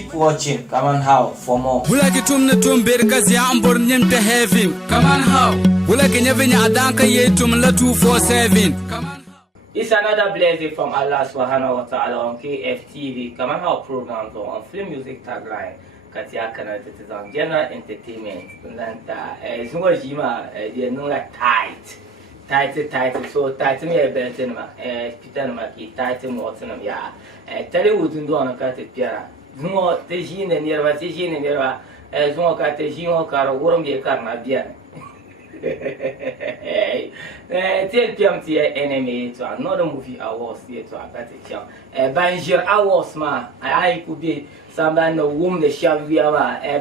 Keep watching Kaman How for more. Bulaki tumne tumber kasi ambor nyemte heavy. Kaman How. Bulaki nyevenya adanka yetum la 247. Kaman How. It's another blessing from Allah Subhanahu wa Ta'ala on KFTV. Kaman How programs on film music tagline. Katia Canal Citizen General Entertainment. Nanta Zungo Jima they know like tight. So tight me a better ma Peter Maki tight more than ya. Tell you wouldn't do on a cat piara. Zungo Tejin and near Vatijin and near Zungo Catejino car won't be a karma beer. Tell PMT enemy to another movie awards here to a catechal. Banjir awards ma I could be somebody no womb the shall be a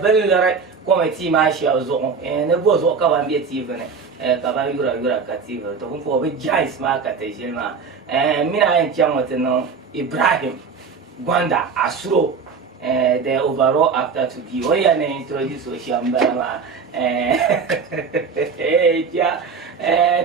very right committee my shells on and the boss walk out and be a even. Kabayura Kativa, to whom for a giant smart catechima. Mina and Chamotan Ibrahim, GONDA, ASURO, the overall actor to be Oyan introduced to Shambhala.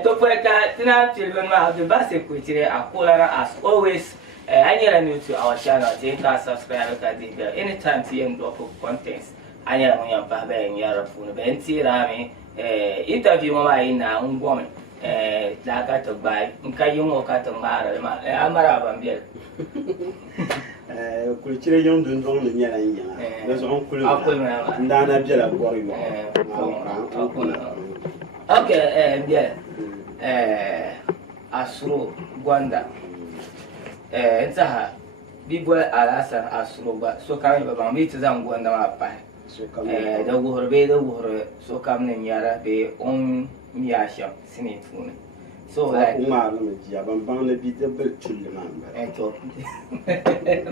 Topeka, Tina, children have the best equity, as always. I need a new to our channel, take us subscribe anytime to young drop of contents. I need a young Papa and Yarafun, Benti Rami, interview my woman. Laka to buy, Nkayumo Katamara, Amara Bambiel. Culture young don't own the Yana. There's uncle Nana Jella Boy. Okay, ASURO, GONDA. It's a big boy Alasan ASURO, but so coming about me to them GONDA pie. So come the war be the war, so come in Yara be on Miasha, Sinitune. So like I'm bound to be the big children.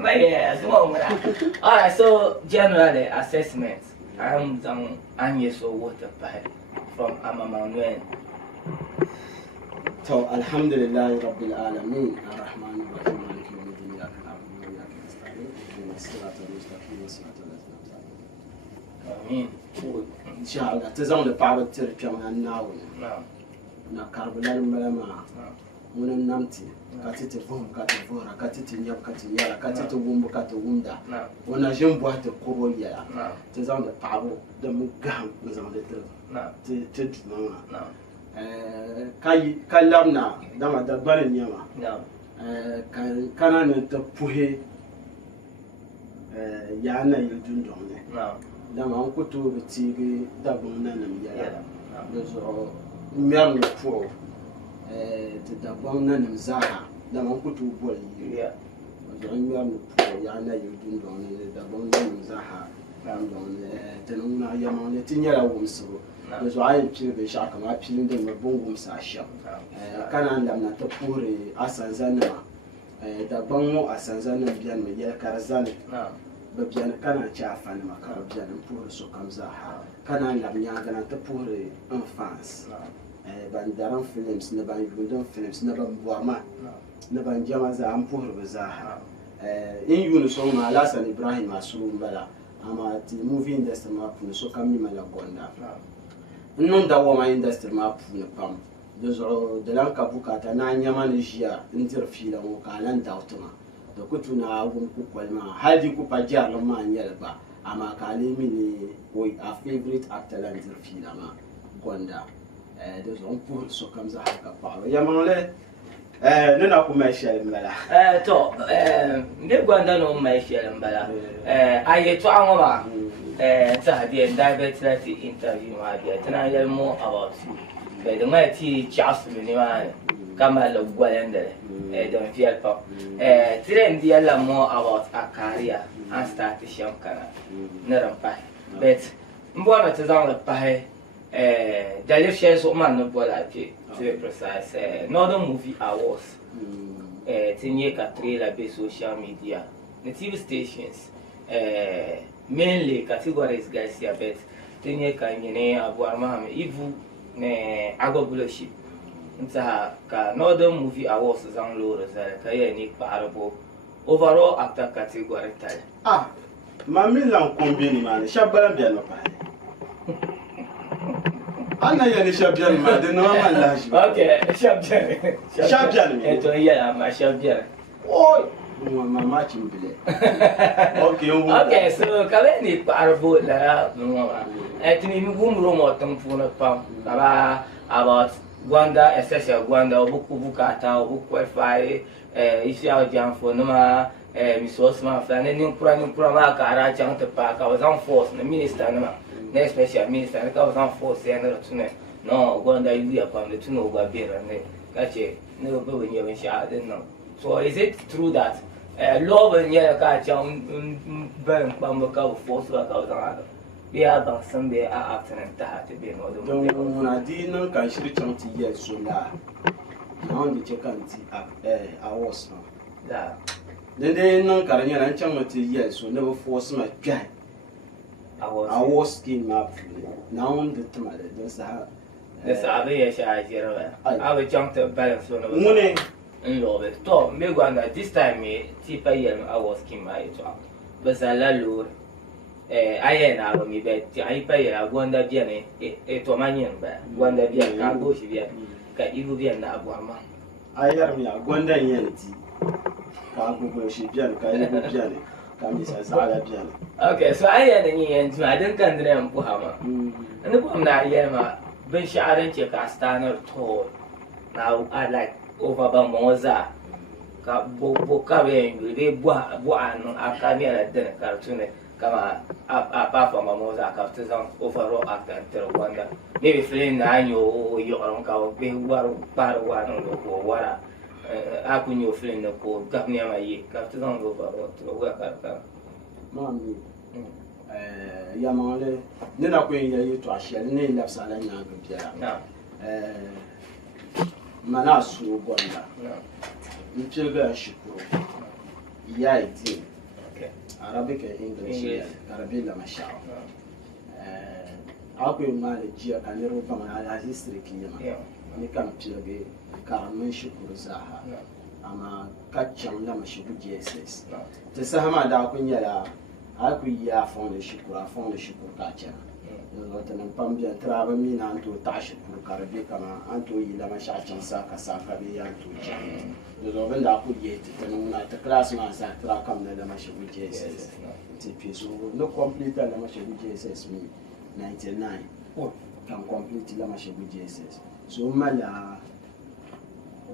My yes, alright, so generally assessments. I'm some Agnes or water pie from Amaman. So Alhamdulillah Rabbil Alameen Ar-Rahman Ar-Rahim Inshallah, tazam the power to the Piaman now. Na Carbolan Malama, Munan Namti, Catita Vom, Catavora, Catita Yap Catilla, Catita Wumbo Catawunda, when a jumbo at the Koboya, tazam the power, the Mugam was on the Mama. Kalamna, Dama the Barinyama, Kanan the Puhe Yana Yudundone. Dama uncle to the TV, double nanam yara. Those are Miam Pro, the Bonanam Zaha, Dama uncle to boy. Yeah, Miam Pro Yana Yudundone, the Bonanam Zaha, Tenuna Yaman, the Tinyara Wumso. That's why I feel the shark and I feel them a boom sasha. Canan not a poor Asanzana, the Bongo Asanzana Bian Media Carazani. But Bian Cana chaff and Macarabian and poor so comes a ha. Canan Lamyagan and the poor enfants. Bandaran films, never Gundam films, never Buama, never Jamaza and poor Bazaha. In unison, Alas and Ibrahim Asum Bala. I'm at the movie industry map, so come in GONDA. Non da woman industry map from the pump. Those are the Lanka Bukata, Nanyamanesia, Interfila, Kalan Dautoma. The Kutuna won't cook well, Hadi Kupaja, Loma, Yelba, Amakalimi, with our favorite actor, Interfila, GONDA. There's one poor so comes a hacker power. Yamale, none of my shell in Bella. To, they GONDA no my shell in Bella. I get to Angoma. The direct interview, my dear. Tonight, more about you. But the mighty Charles Miniman, Kamal of Gualender, don't fear pop. Today, the more about a career and start the Shankana. Not on pie. But Mbwana is on the pie. The shares of man of what to be precise. Northern Movie Awards. 10-year trailer based social media. The TV stations. Mainly categories guys here, but tenye kanyene ABORIMAHAM ivu ne agobuloship nta ka Northern Movie Awards zanlo rozale kaya ni parabo overall actor category tale mami lan combine man shabala bien no pa ana yani shabyan ma de no man laji okay shabyan shabyan eto ya ma shabyan oh Mama Chimbile. Okay, so Kaleni Parabo la Mama. Anthony Mumro Tampuna Pam about GONDA, essential GONDA, Bukata, Bukwai, Isha Jam for Noma, Miss Osman, and Prama Kara Chanta Park. I was on force, the minister, next special minister, and I was on force, and no, GONDA, you upon the two over beer and catch never go when you I didn't know. So is it true that love and yeah, catch on burn Bamaka force work out on we are about Sunday afternoon to be another. Don't I didn't catch the 20 years so now. Now the chicken I was now. Then they know Carina and Chamati years so never force my guy. I was skin up now the tomato. That's I will jump to balance on the morning and love it. So, Megwanda, this time, Tipa, I was king my job. But I love I am me, but I pay a Gwanda Biane, a Tomanian, Gwanda Bian, Bush, can you be an Abuama? I am a Gwanda Yanity. Kabu Shibian, Kayan, Kamis as Alabian. Okay, so I had any end, I don't condemn Puhama. And the Pum Yama. Ben Sharon check a standard tall. Now I like over Bamoza. Bocabe, they boan, a career at the cartoon. Come apart from Bamoza, after some overall actor and wonder. Maybe feeling I know your uncle, big war, bar one or water. I couldn't you feeling the cold, got near my year, after some overall to the work. Mommy. Yamale, Nina Queen, you to a shell, name of Salana. Manasu Gonda. You children should go. Yai, Arabic and English, Arabilla Mashal. How can you manage your career from a history? You come to the Kaman Shukuzaha. I'm a catching Lamashuku Jesus. The Sahama Dakunya. I could ya found the Shukur catcher. Lieutenant Pambia travel me and to Tash Carabicama and to Ilamasha and Saka Saka and to Chan. The Rovenda could get it and the classmates at Rakam the Lamashu Jesus. No complete Lamashu Jesus me 99. Can complete Lamashu Jesus. So my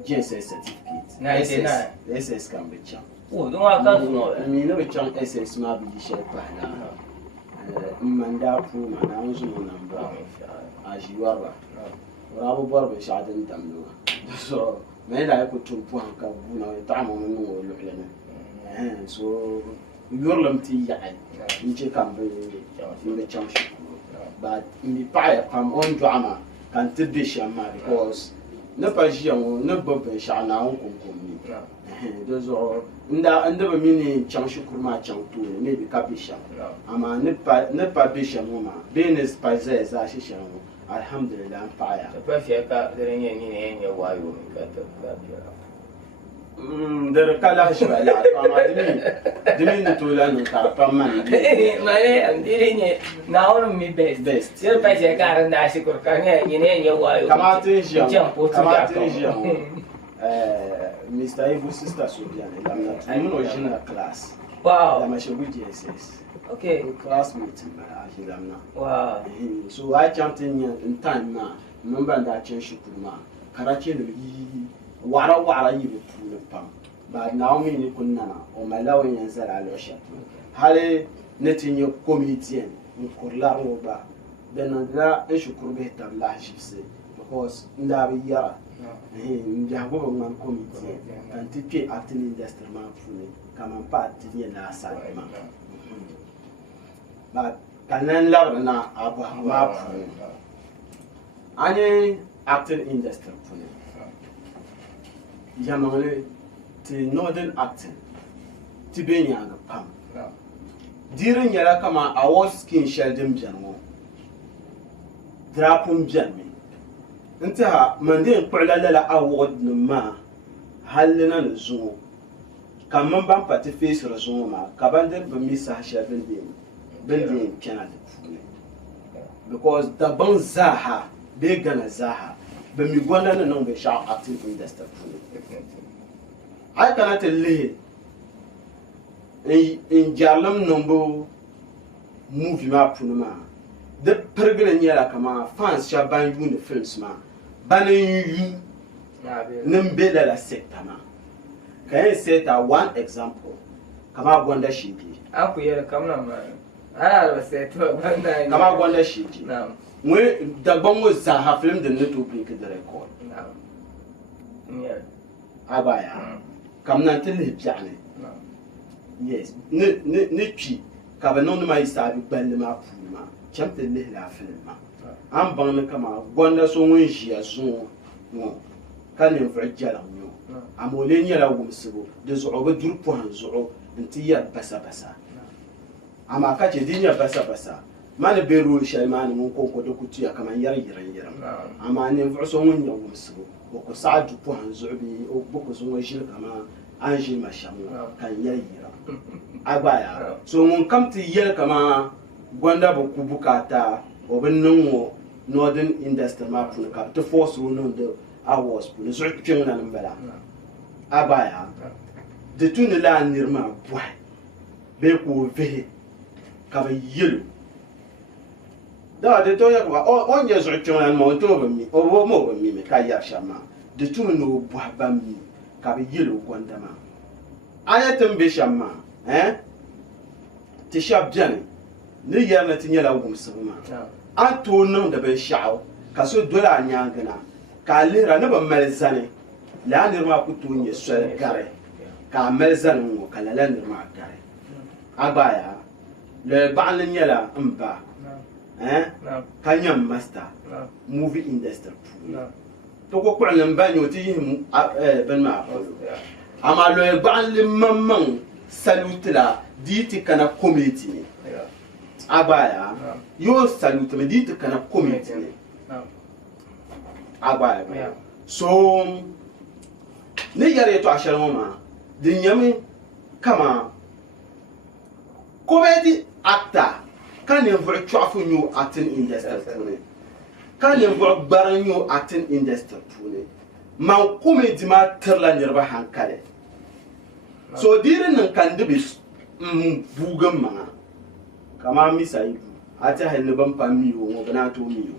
Jesus certificate. 99. SS can be champ. Oh, don't I can't know. I mean, no chunk SS might be shared by now. Manda Puma, and number as you are. Bravo Barber shot in them. So, maybe I could to Puanka, time on the moon. So, you're lumpy, in Chicken in the championship. But in the fire, come on drama, can't be shama because no passion, no bumper shall now come. Those are under meaning Chanshukurma Chantu, maybe Capisha. I'm a Nepa Bisham woman, being as Pazes Ashishan, Alhamdulillah, Empire. The pressure got the in your wife. The Kalash, the minute to learn Carpaman. My am dealing it now on me best. Still pressure car and Ashikur Kanye in your wife. Come out in Mr. Evu's sister Sobian, I'm original class. Wow, I'm a GSS. Okay, classmate. Wow, so I jumped in time now. Remember that change to ma. Karachi, Wara, you pull of pump. But now, me, you couldn't or my allowing answer, I lost it. Hale, netting your committee in Kurla, then another issue could be a large, because in the year. The government committee and to pay acting industry man fully come part to the last side. But can then love now about map. Any acting industry fully. Yamale to northern acting to be young pump. During Yarakama, I was skin sheldon general. Drapum Jeremy. Until Monday Perdala award no ma, Halina Zoom. Kaman party face Razoma, Kabandel Bamisa Shabin, building Canada. Because the Bon Zaha, big Gana Zaha, but me wonder no be sharp active industry. I cannot lay in jarlam nombo movie ma punuma de pergele nyela kama fans sha ban yu ne films ma ban yu nembela la sector ma can set one example kama Gonda shiki aku yera kamna ma ala ba set Gonda kama Gonda shiki naam we da bongo za ha film de to break the record naam yeah abaya kamna tin le piane yes ne pi ka ba non ma isabi gballe ma puma chamte le la film ma am ban kama Gonda so won jia so no kan ne fa jala nyo amole nyala wumsibo de zo ba dur point zo nti ya basa ama ka ce dinya basa mane beru shaymani mun ko de kutu ya kama yar ama ne fa so won ya wumsibo ko saadu point zo bi o boko so won shil kama anje mashamu kan yar abaya so mun kamti yel kama Gonda ba ku bukata obin wo northern industry ma fun ka to force wo no de awards pour les autres qui ont un bala abaya de tout ne la nirma boy be ko ve ka ba yelo da de to ya ko on ye zo qui ont un mo to ba mi o mo ba mi me ka ya shama de tout no bo ba mi ka ba yelo Gonda ma ayatam be shama ti sha bien ne ya na ti nyala gum sama an to no da be shao ka so dola nyangana ka lera ne ba melzane la nirma ku to nye so gare ka melzane mo kala la nirma gare abaya le ba'al nyala mba ka nyam master movie industry to ko kwa lamba nyo ti yim ben ma ama le ba'al mamman salutla diti kana committee abaya yo salute me diti kana committee abaya so ne yare to ashar mama din yami kama comedy actor kan ne vur chafu new acting industry pune kan ne vur baran new acting industry pune man comedy ma terla nirba hankale so dirin nan kan dibi bugan ma kama misai ata hanne ban pamiyo ngo bana to miyo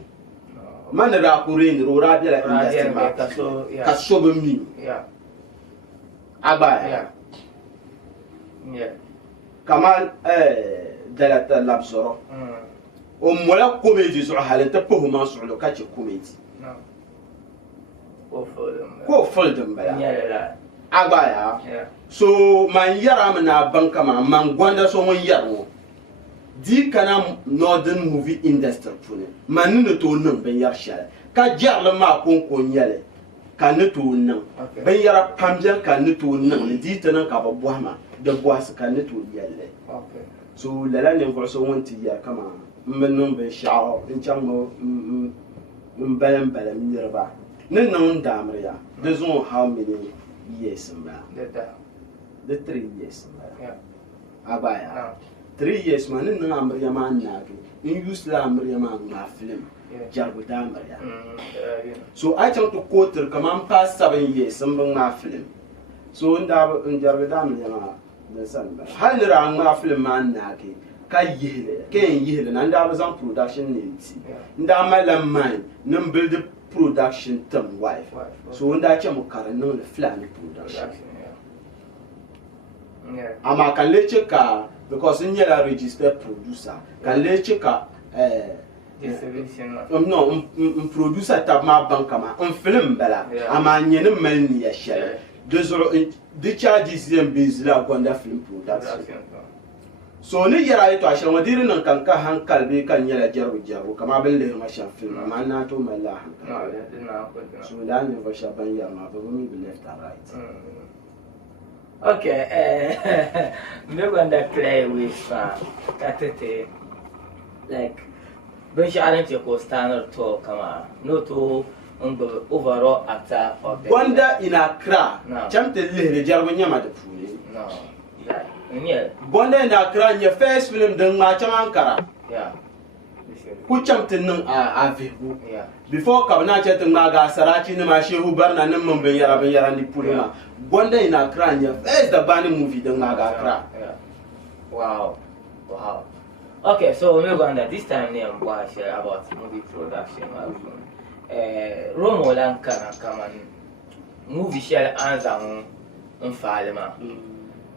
man da kure ni ro rabia la industry ma ka so be mi abaya kama dalata labzoro o mola comedy so halata po ma so lo ka ci comedy ko foldum bala abaya so man yara na banka man Gonda so won yaro di kana northern movie industry pune man no to nan ben yar shala ka jarle ma kon yale ka ne to nan ben yara pamjan ka ne to nan di tanan ka babwa da boas ka ne to yale so lala ne ko so won ti ya kama men non ben shao in chango balam mirba ne nan damriya de zon how many years mba the 3 years abaya 3 years man in amriya man nagi in use la amriya man na film jarbu damriya so I want to quote come on past 7 years some na film so in jarbu damriya ma da san ba hal ra ma film man nagi ka yele na nda bazan production ne ti nda malam man nan build production term wife so nda ce mu karannin da plan production ama kan lece ka because in yela registered producer kan lece ka distribution no producer tab ma banka ma film bala ama nyenin malni ya shele de charges them based la Gonda film production so ne yara ito ashan wadirin nan kan ka hankal be kan yala jaru kama bin le ma shan film ma na to malla hankal so la ne ba shaban ya ma ba mi be left and right okay me Gonda play with katete like ben sharan te ko standard to kama no to overall actor of the Gonda in Accra chamte le jaru nyama de puli no yeah Gonda in Accra your first film den ma chama Ankara ku chamte nan a vebu before kabna chete ma ga sarachi ne ma shehu barna nan mun ben yara ni puli ma Gonda in Accra your first the bani movie den ma ga Accra Wow. Okay, so we're going to this time name share about movie production. Romo Lanka Kaman movie share answer on Falema.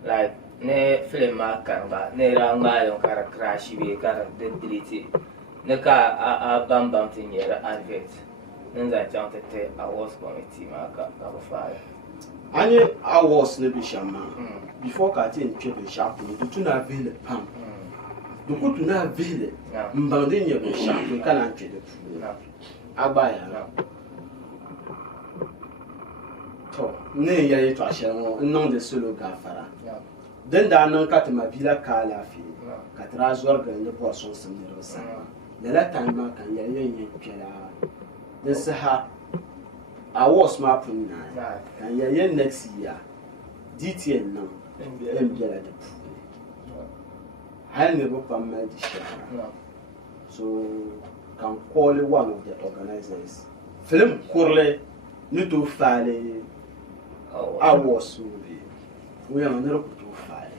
Like ne film Kanga, ne Rangal on crash be car delete. Ne ka bam thing here advert. Then that chanted I was committee marker of fire. I was ne bishama. Before cutting chip sharp, you do not feel the pump. The good to not feel it. Mbanding your sharp, you cannot trade it. I buy a to ne ya to ashamo non de solo gafara. Then da non kat ma villa kala fi. Katra zorga ne poisson sem ne rosa. The last time ma kan ya yen pela. This ha I was my pun na. Kan ya yen next year. DTN no. Mbela de I never permit the share. So can call one of the organizers. Film Kurle Nuto Fale I was movie. We are not to file.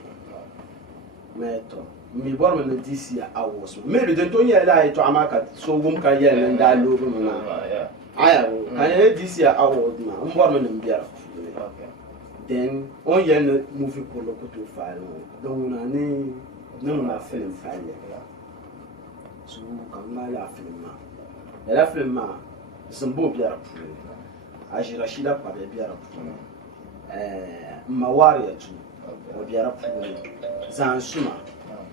Meto. Me born in this year I was. Maybe the 2 year lie to Amaka so whom can yell and die over me. I have this year I was man. Born in Biara. Then on year movie Kurlo to file. Don't no film file. So can my film. La film some Biara. Ajirashida Pabe Biara. Mawaria too, or Biara Puli, Zansuma,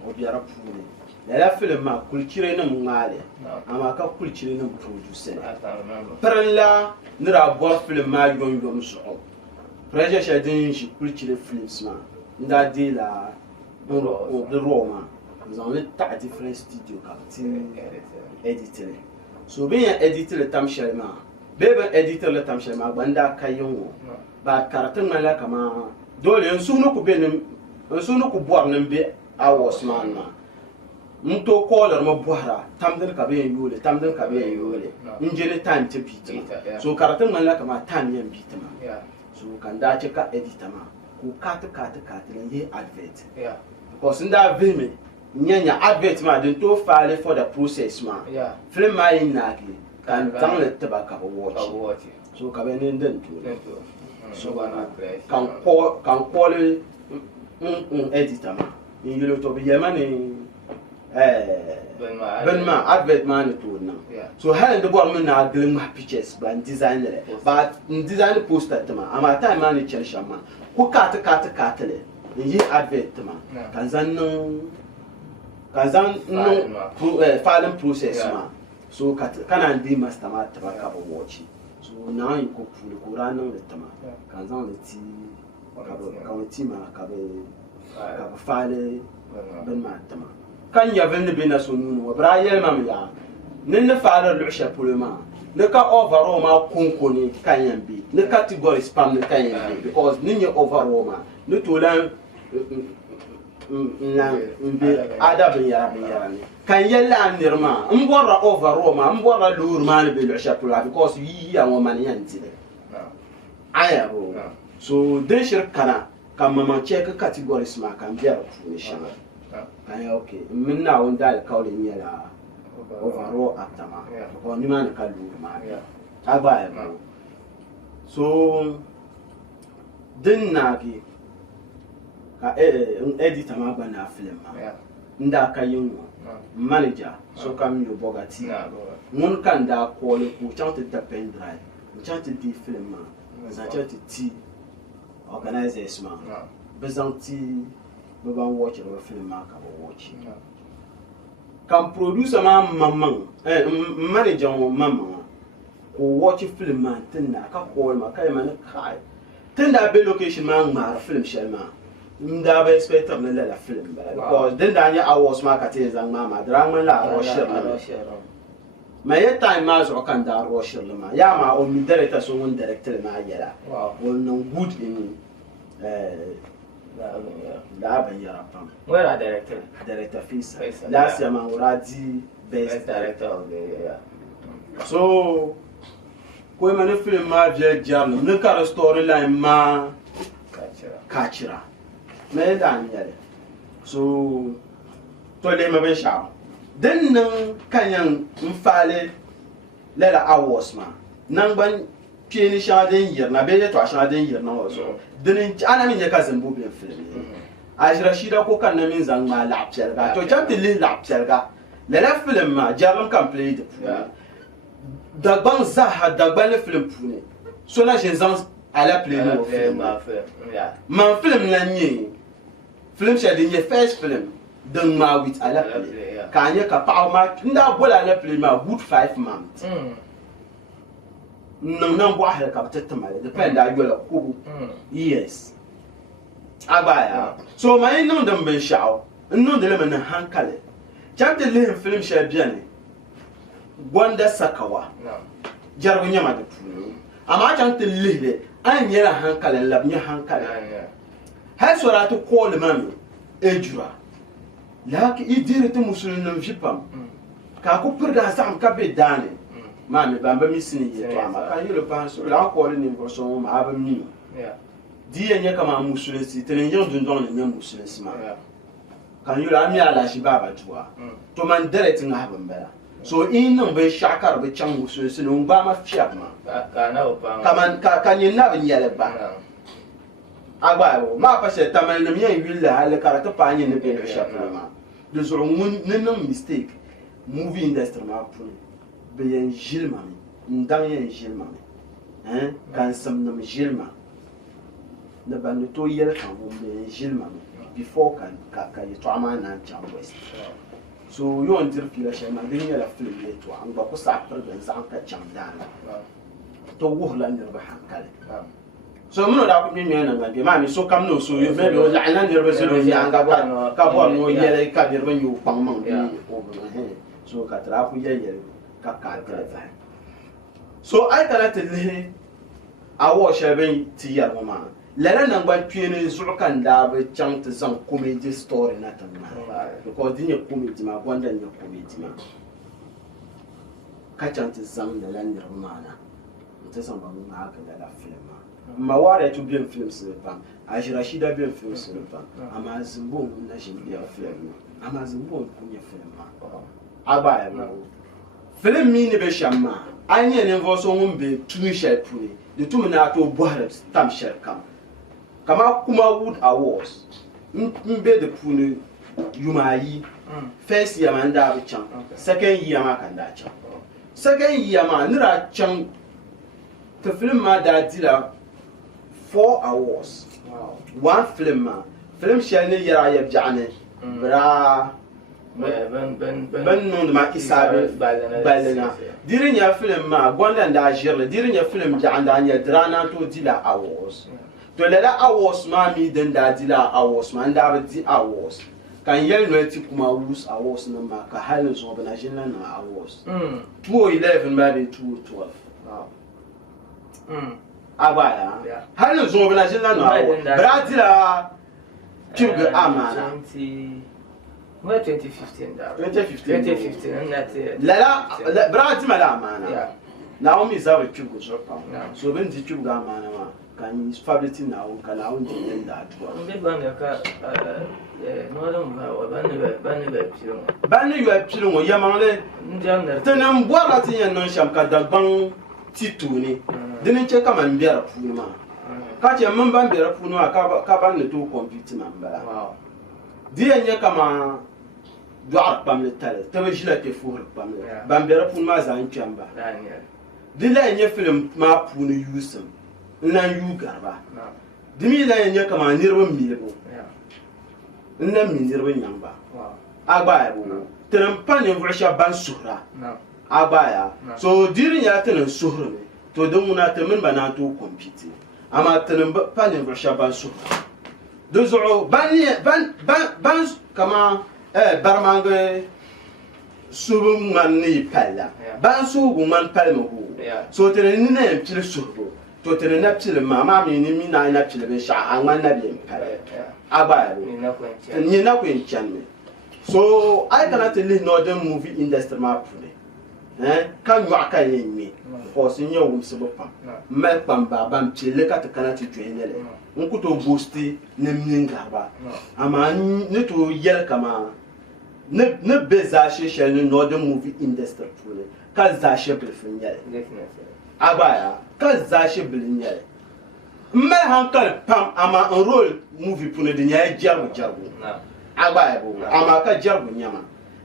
or Biara Puli. La film culture in a mungale, Amaka culture in a producer. Perla, Nera bought film my young so. Pressure shading she culture films man. That deal the Roma was only that different studio captain editor. So being an editor, the Tam Shelma, baby editor, the Tam Shelma, Banda Kayon. But Karatin Malakama, Dolly and Suno could be and Suno could born and be our man. Muto call or Mobuara, Tamden Cabe Yule, Tamden Cabe Yule, Injili time to beat. So Karatin Malakama, Tanya and beat him. So Kandacheka editama, who cut and ye advert. Because in that vimy, Nyanya advert man, the two file for the process man. Flame my nagi, can down the tobacco watch. So Cabenin then too. So can call it editor man. You look to be Yemani Benma advert man to now. So Helen the woman now glim my pictures by designer, but design the poster to man. I'm a time manager shaman. Who cut cattle in ye advert to man. Kazan no filing process man. So can I be master tobacco watching. So now you go pull the Quran on the Tama. Kazan the tea, Kawatima, Kabe, Fale, Benmatama. Can you have any business on you? Brian Mamma, Nina father Lucia Pulema. Look at over Roma, Kunkuni, can be. The category spam the can be because Nina over Roma. No to learn Adabiyarani. Can you land near ma? Mbora over Roma, Mbora Lur man be Lucia because ye are woman yanti. I have so they should can mama check a category smack and bear foolish. Okay, now and that calling yella overall atama or Niman Kalu. I buy so then Nagi editor Mabana film. Ndaka yung manager so come you bogati. One can da call it who chanted the pen drive, who chanted the film, as I chanted tea organizers man. Bezanti. We don't watch a film mark about watching. Can produce a man, manager or mamma, who watch a film man, tender, call my man, cry. Tender be location man, my film shell man. Never expect of the letter film because then I was marketed and mamma, drama la or shell. My time miles or can da or shell. Yama only director, so one director in my yellow. Well, no good in where are director? Director Fisa. Last year, man, Uradi best director of the year. So, when I film my journal, look at a storyline, ma, Kachira. Medan, so to le ma ben sha den nan kanyan mfale lela awards ma nan ban pieni sha den yer na be to sha den yer na wazo den ana min ya ka zambu be film ajira shida ko kan na min zang ma la ga to jam de le la ga lela film ma jaram kan play de dagban zaha dagban le film pune so na je zan ala play no film man film la nyi film sha de nye first film dan ma with ala play kan ye ka pa ma nda bola ala play ma good 5 months nan bo ahla ka tattama depend da yola ko yes abaya so mai nan dan ben shao nan da le man hankale chapter le film sha biane GONDA sakawa jargo nyama de pulu ama chante lihde an yera hankale labnya hankale har soratu ko le mami ejura laki idire te musulun jipam ka ko purda sam ka be dane mami bamba misini ye to ama kan yelo panso la ko le ni ko so ma aba mi diye nya kama musulun si tenen yon dundon nya musulun si ma kan yelo ami ala shi baba tuwa to man dere tin ha bambara so in no be shakar be changu so sino ba ma fiap ma kaman ka ni na be yele ba agba ma pa se tamal na mi yilla hal karata pa ni ne be shapna ma de so mun no mistake movie industry ma pu be yen jilma mi ndang yen jilma mi kan sam na jilma na ba no to yele kan bo be jilma mi before kan ka yi to ama na jam west so you want to feel shame and then you la film le to an ba ko sa per ben zan ka cham dana to wo la ndir ba hankale so mun da ko mi na ba be ma mi so kam no so you be o la na ndir ba so ya nga ba ka bo no yele ka ndir ba yu pang mang bi o ba he so ka tra ku ye ye ka ka tra ba so ai kala te le awo shebe ti ya mo ma lala nan ba piene zukan da ba chang te zan comedy story na tan ma because din ya comedy ma gwanda ya comedy ma ka chang te zan da lan da ma na ta san ba mu ma ka da film ma ware to bien film se pa ajira shida bien film se pa ama zimbo na shi dia film ama zimbo ku ya film ma aba ya ma film mi ne be shamma anye ne vo so mun be tunu shel puni de tu na to bohara tam shel kam kama kuma wood awards mbe de puni yumayi first year man da bi chan second year ma kan da chan second year ma nira chan to film ma da dila 4 awards one film ma film shel ne yara yeb jane bra ben non ma isabe balena dirin ya film ma gwanda da jirle dirin ya film janda nya drana to dila awards to lela awards ma mi den da dila awards ma nda di awards kan yel no ti kuma wus awards na ma ka halin so bana jinna na awards 2011 ma be 2012 abaya halin so bana jinna na awards brazil kibu amana 2015 da 2015 lela brazil mala amana Naomi zawe kibu zopa so ben di kibu amana ma kan fabritin na on kana on din da atwa mbe ban ka no don ba ban yu apilo yamale tenan boala tin non sham ka dagban tituni dinin che kama mbiara punu ma ka che mun ban mbiara punu ka ban ne to compete ma mbala di enya kama doar pamle tale tabe jila te fuhr pamle ban mbiara punu ma za nchamba dila enya film ma punu yusum na yu garba dimi la enya kama nirba milebo na mi nirba nyamba agba bo tenan panin vrsha ban suhra agba so dirin ya tenan suhra ne to don muna temin bana to compete ama tenan panin vrsha ban suhra dozo ban kama barmange subum man ni palla ban sugu man palmo so tenan ni na pil suhro to tenan na pil mama mi ni na na pil be sha anman na bi pala agba ni na ko enchanme so I cannot tell northern movie industry ma pune kan yo aka yin ko sin yo wum se bopam me pam baba mchele ka takana ti dwenele nkuto boosti nemninga ba ama ne to yel kama ne beza she no the movie industry pule ka za she bilfin yele definitely abaya ka za she bilin yele me hankal pam ama un role movie pule de nya jargo abaya bo ama ka jargo nyama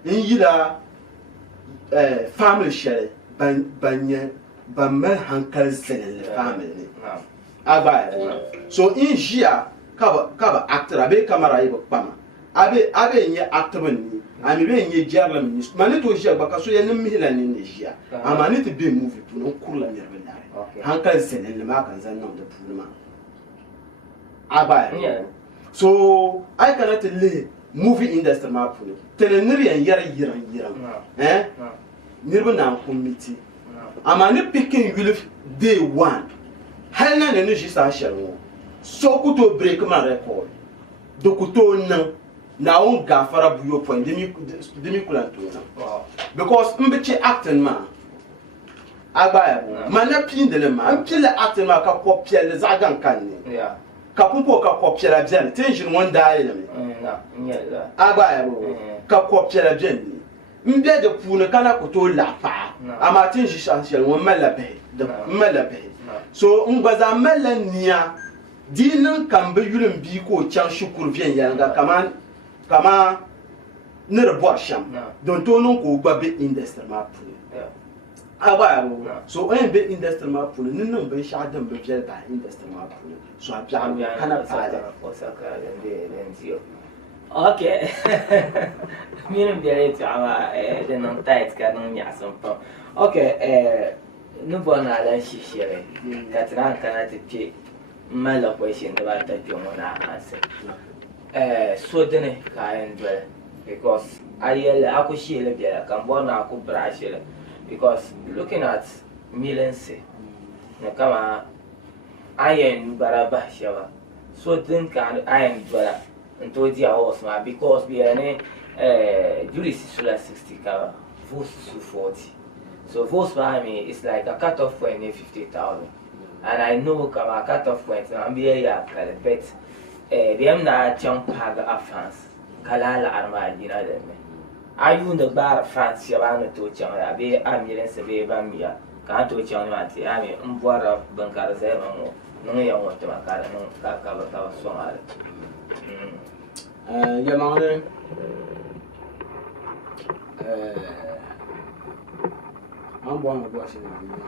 yila family share ban hankal zenen family agba so in jia kaba actor abe camera yi pama abe nye actor ni ami be nye jarla ni mani to jia ba kaso ye nim hila ni jia amani to be movie pu no kurla mi rebe dare hankal zenen le ma kan zan no de pu ma agba so I cannot live movie industry ma pu tele niri en yiran nirba na committee amani picking will day one halna ne ji sa shalwo so kuto break ma record do kuto na on gafara buyo point demi kulanto na because mbeche acting ma agba mana pin de le ma ampile acting ma ka ko piele zagan kan ni ka pumpo ka ko piele bien tension one day na agba ka ko piele bien mbia de pune kana kuto la pa ama tin ji sanchel won malabe so ngbaza malania dinan kambe yurin bi ko chan shukur bien yanga kama ne rebo sham don to non ko gba be industry ma pune aba so en be industry ma pune nin be shadam be biel ba industry ma pune so abia kana pa o saka de zio. Okay. Miren biare ama de non tight ka non mi asompo. Okay, no bona la shishire. Katran kana te mala question de ba ta jomona ase. So dene ka endwe because ayele akushile biara kan bona aku brashile because looking at millions na kama ayen baraba shawa. So den kan ayen bara into the house because we are jury 60 cover, votes to 40. So votes by me is like a cut-off point in 50,000. And I know a cut-off point and be a but we am not jump hag of France. Kalala Armad, you know them. Are you in the bar of France? You want to touch on a be ambulance of a bambia? Can't touch on my tea. I mean, of Bankara Zero. No, you want to make a cover song. Yamane I'm born of Washington.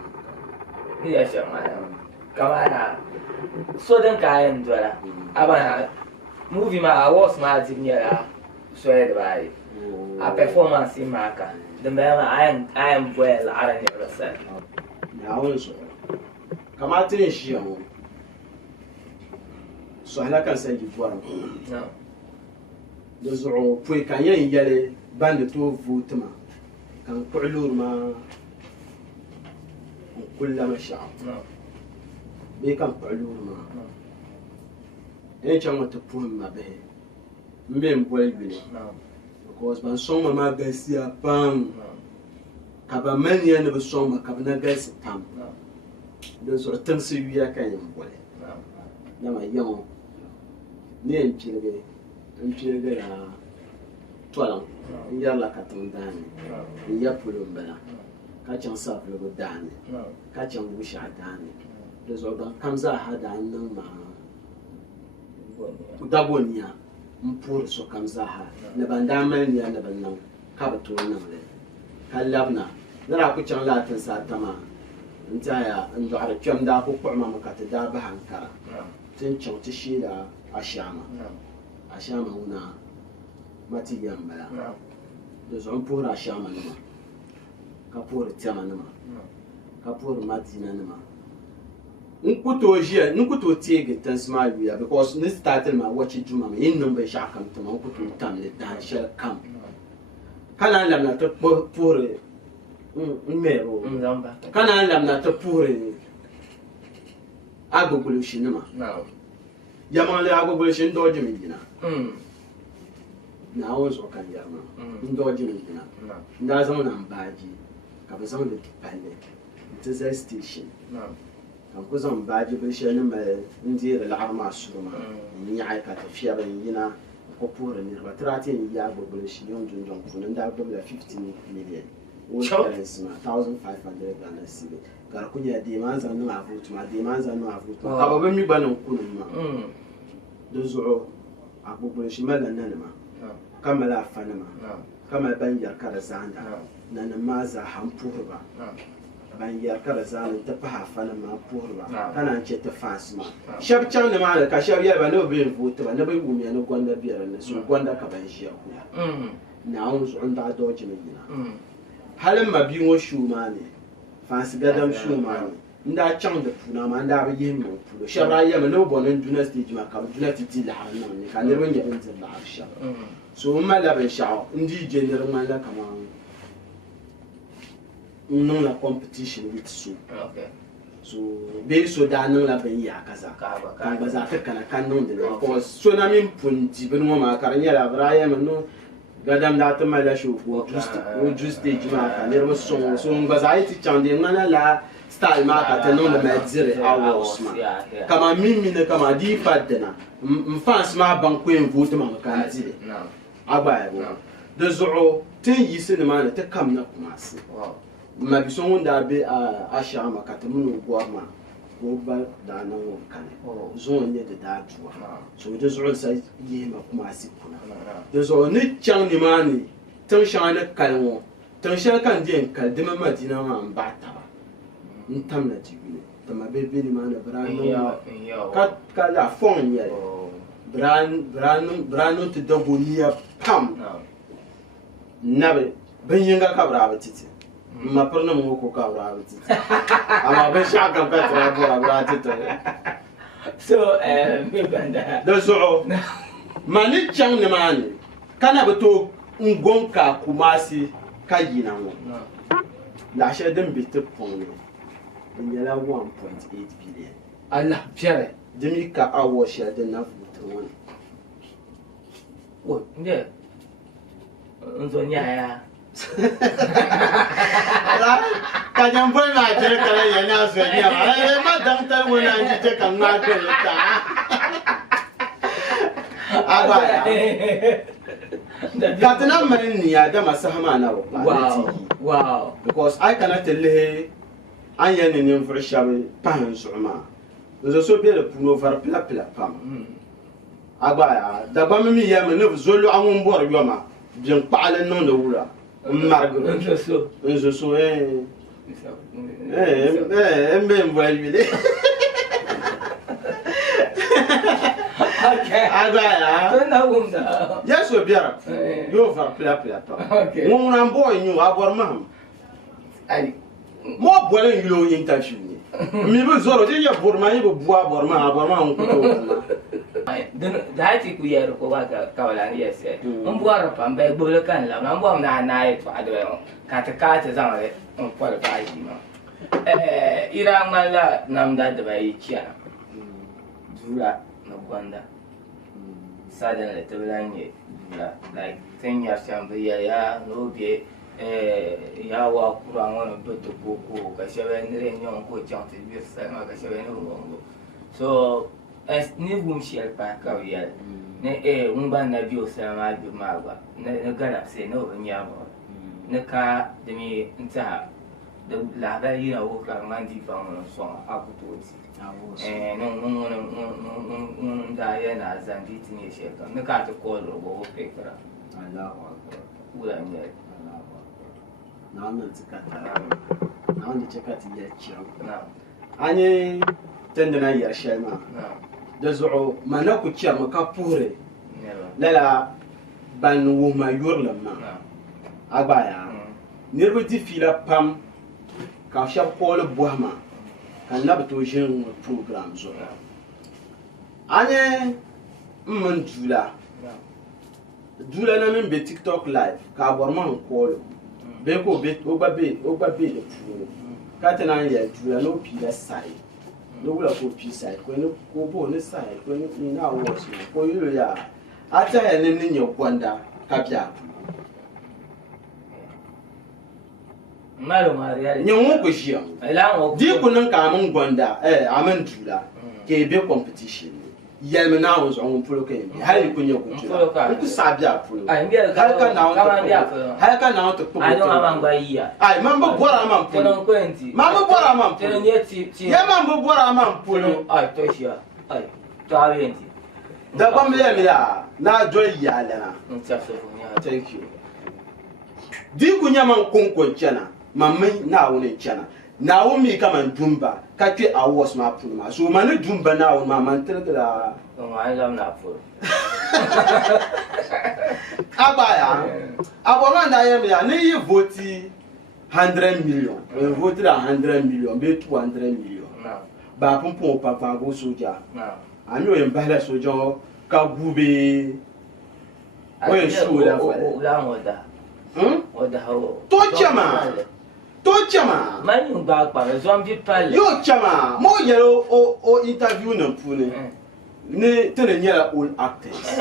Yes, madam. Kaman so den kayan dwala. Aba movie ma was ma dinera so edwai. A performance in Maka. The man I am well I never said. Now also. Kamati shi yawo. So hala kan sai gifwara. No. The Zoro Pui Kanyan Yale Bandit to Vutama can Kurlu ma Kulama Shop. No. They can Kurlu ma. Any chance to pull my bed. Men boy, no. Because by some of my best year, Pam Kaba many end of a summer, Kabana Bess Pam. Those are things we are kind of boy. Now my young name Chile. Mchele twala yala katondani ya pulumbela kachan safle go dani kachan wusha dani dezo ban kamza hada nan ma dagonia mpur so kamza ha na banda man ya na bannan ka bato nan le kallabna nara ku chan latin sa tama ntaya ndo har kyam da ku kuma makata da ba hankara tin chan ti shida ashama ashama una mati yambala de zon pour ashama numa ka pour tiama numa ka pour matina numa nkuto jia nkuto tiege tansma wiya because this started my watch juma me in number shakam to ma nkuto tam le dan shel kam kana lamna to pour mero kana lamna to pour agogolo shinuma Yamale agogolation dodging me. Now, also can Yama, dodging me. That's on Baji. ka bi zaŋ li palli nti zali station ka ku zaŋ baaji bili shɛli ni mali n deeri laɣari maa suri maa n nyaɣi ka ti fiɛbi n yina n ku puhiri niriba ti daa ti n yaai gbubi shi yɔn dundɔŋ puuni n daa gbubila 15 million old currency maa 1,500 Ghana cedi ka di ku nyɛla deemi an zaŋ niŋ a vooti maa deemi an zaŋ niŋ a vooti maa ka bi mi gba niŋ kunim maa di zuɣu a gbubi shi mali nanima ka mali afa nima ka mali ban yɛri ka di zaanda nanim maa zaaha n puhiriba ban yɛri ka di zaanda n ti pahi afa nim maa puhiriba ka naan chɛ ti fansi maa shɛba chaŋ nimaani ka shɛba yɛliba ni bi bɛ vooti ba ni bi wumiya ni gonda bɛ dinni so gonda ka ban ʒiya kuya naawuni zuɣu n daa dɔɔjimi yina hali ma bia ŋɔ shuu maa ni fansi gadam shuu maa ni n daa chaŋ di puuna maa n daa bi yihi niŋ pulo shɛba daa yɛmi ni bi bɔ ni duna stage maa ka bi duna ti di laɣari niŋ ni ka niriba nyɛ bin diri laɣari shɛba so n malila binshaɣu n dii je niriba ŋmanila kaman n niŋla competition with so so bee so daa niŋla bin yaaka zaa ka gba zaa ti kana ka niŋdi li because so na min pun di bini ŋɔ maa ka di nyɛla bi daa yɛmi ni gadam daa ti malila show o du stage maa ka niriba sɔŋ so n gba zaa yi ti chaŋ di ŋmanila la style maa ka ti niŋdi mali diri awards maa kama mimi ni kama dii pa dina n fans maa ban kɔɛ vooti maa mi ka n dili agbaaya bo di zuɣu ti n yiisi nimaani ti kam na Kumasi ma bi so ŋun daa be a shɛŋa ma ka ti mini o gɔri maa ka o ba daa niŋ ŋun kani zuɣu n nyɛ di daa duwa so di zuɣu sa yihi ma Kumasi kuna di zuɣu ni chaŋ nimaani tiŋ shɛŋa ni kali ŋɔ tiŋ shɛli kan di yɛn kali di mi Madina maa n baɣa taba n tam na ti yuli ti ma be be nimaani bi daa niŋ ka la fɔŋ n nyɛli Brano ti dago niya pam nabi bin yinga ka bra titi ma perna mo ko ka bra titi ama bin sha ka tra bra titi so me banda do so mani chang ne mani kana beto ngon ka Kumasi ka yina mo la she dem bitte pon ne nyala 1.8 billion Allah piare demi ka awo she de na oh, yeah. Untuk nyaya. Kanyang boy na je kala yana so nya. Ai ma dang ta wona ji je kan na ko ta. Aba ya. Katana man ni ya da masahama na ba. Wow. Because I cannot tell he anya ni ni for shabe pan so ma. Zo so be le puno var pla pam. Agba dagba mi ya me ne zolo anwon bor yoma bien paale non de wura margo nzo so mbe mboalwile okay agba ya na wunda yes we biara yo va pla okay won ran boy nyu ABORIMAHAM ai mo bolen yulo interview ni mi be zoro je ya borma yi be bu ABORIMAHAM ko to da hati ku yaro ko ba ka wala ni yese mun buara pambe gbolo kan la mun buam na na to ado ka ta zan re on kwa ba yi ma ira mala namda da bai kiya dura na gwanda sadan le tebelanye dura like 10 years ambe ya no be ya wa kura ngono beto boko ka shebe ni re nyon ko chante bi sa ma ka shebe no bongo so ni bum shel pa ka ya ne un ban na biyo sa ma bi ma ba ne gana se no nya ba ne ka de mi nta de la da yi na wo ka man di fa mo so a ku to ti no da ya na zan di ti ne she ka ne ka to ko ro bo pe kra Allahu akbar ula ne Allahu akbar na nan tikata na wanda tikata ya ciyo na anye tendana ya shema na da zuɣu ma na ku chɛmi ka puhiri lala ban wuhima yurilim maa agbaaya niriba di fiila pam ka shɛba kooli bɔhima ka na bi tooi ʒini ŋɔ program zuɣu a nye min duula na min be TikTok live ka ABORIMAHAM kooli bee ka o gba be di puuni ka ti naan yɛli duula ni o piila sayi no wula ko pisa ko ni ko bo ni sai ko ni na wo so ko yiro ya ata ya ni nye gwanda ka bia Malo Maria. Nyon ko shi. Di kunun ka mun gonda amen dula ke be competition. Yelme na wo on pulo ke. Hali kunya ku tula. Ku sabia pulo. Halka na on to pulo. I don't have Baya. Ai mambo bora man pulo. Mambo bora man pulo. Ya mambo bora man pulo. Ai toshia. Ai. Tawenti. Da bamle mi ya na joy ya lana. Thank you. Di kunya man konkon chana. Mamai na woni chana. Na wumi kama dumba ka twe awas ma pulo ma. So manu dumba na won ma man tirgala. I am not full. Abaya. Abona na yem ya ni voti 100 million. We voted 100 million, be 200 million. No. Ba pumpo papa go soja. No. Ami o yembala soja ka gube. Oye shu la oda. Oda ho. To chama. Man you back pa zombie pale. Yo chama. Mo yelo o interview na pune. Ne tene nyala all actors.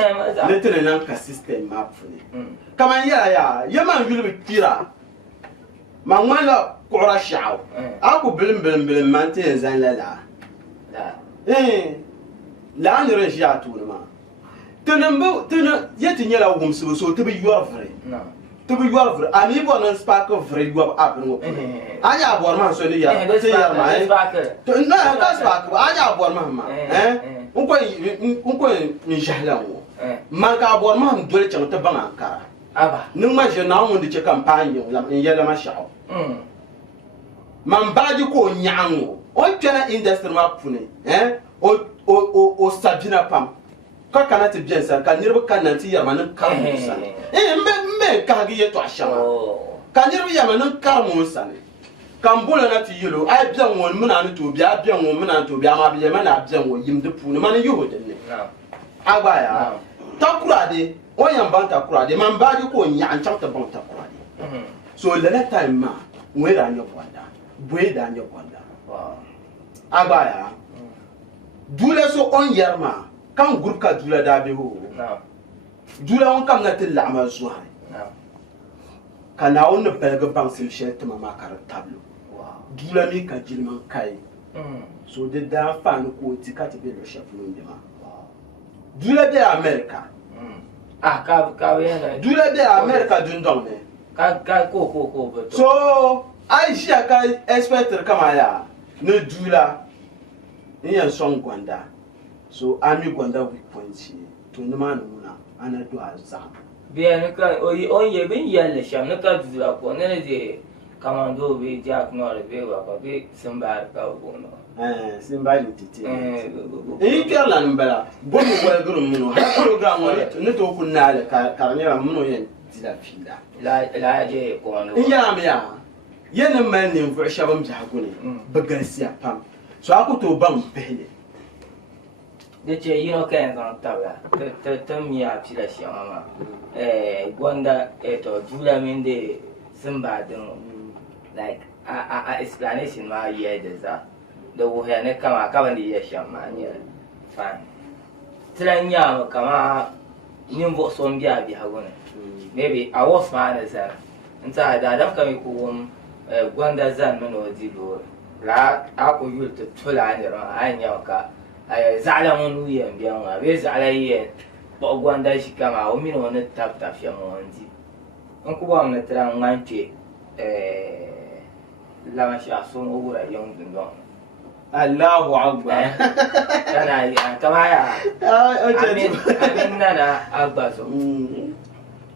Ne tene nan ka system map pune. Kama ya man yulu tira. Ma ngwala kora shaw. Aku bilim man te zan la. La ni reja tu ma. Tene yeti nyala wum so te bi yorfre. No. To be your ami bonan spark of red you up no. Anya borman so ni ya. Say ya ma. To na ka spark anya borman ma. Unko inshallah wo. Man ka borman dole chan ta ban ankara. Aba. Nin ma je na mun de campagne la in yela ma shawo. Man baji ko nyango. O twena industry ma pune. O sabina pam. Ka kana te bien sa ka nirba kana ti ya manan karmusa. Mbe ka gi yeto ashama. Ka nirba ya manan karmusa ne. Kambola na ti yelo ai bian won muna no to bia bian won muna to bia ma bia ma na bian won yim de pu ne man yuho de ne. Agba ya. Takurade o yan ban takurade man ba ji ko nya an chanta ban takurade. So le time ma we ra nyo kwanda. Bwe da nyo kwanda. Agba ya. Dule so on yerma. Kan groupe ka dula da be ho dula on kam na til lama zuwa kana on belga bank sil shet mama kar tablo dula mi ka jilman kai so de da fa no ko ti ka ti be lo chef no ndema dula be America ka we na dula be America dun don ne ka ko so Aisha ka expecter kama ya ne dula ni yan son gwanda. So ami gonda weak points to no man una ana do azam bien ka on ye bin yalle sham na ka dura ko ne je kamando be jak no le be wa ko be simbar ka ko no simbar titi kerlan mbala bo mo wala gurum muno ha program wala ne to kun na le karanya muno yen tida fila la je ko no ya me ya yen man ne fu shabam jagune bagansiya pam so akuto bam pele. Dece yino kan zan tabla ta miya pila shama gwanda to jula min de simba din like a explanation ma yi da za da wuya ne kama di ya shama ne fine tiran ya kama nin bo son biya bi hagone maybe I was man za nta da dam kan ko gwanda zan min wadi do la aku yul to tula ne ran anya ka zala mun yen bian wa be zala yen bo gwanda shi kama o mi no ne tap ya mo anti on ko ba na tra ngante la ma sha so no gura yon dun don Allahu akbar kana ya kama ya amin nana agba so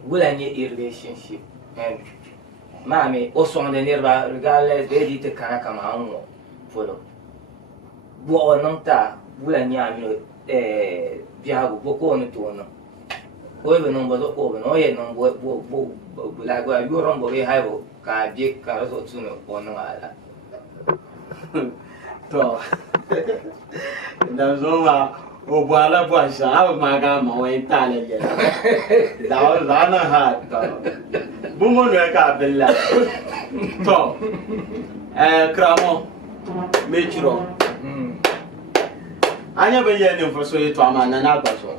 gula ni relationship mami o son de nerva regardless be dit kana kama on follow bo non ta gula ni amino biago boko no to no ko be non bozo ko no ye non bo la go yo ron bo be haibo ka bi ka so tuno ko no ala to da zoma o bwala bwasha aba maga ma we tale ye da na ha to bumo no ka bella to kramo mechiro anya be ye ne foso ye to amana na gbaso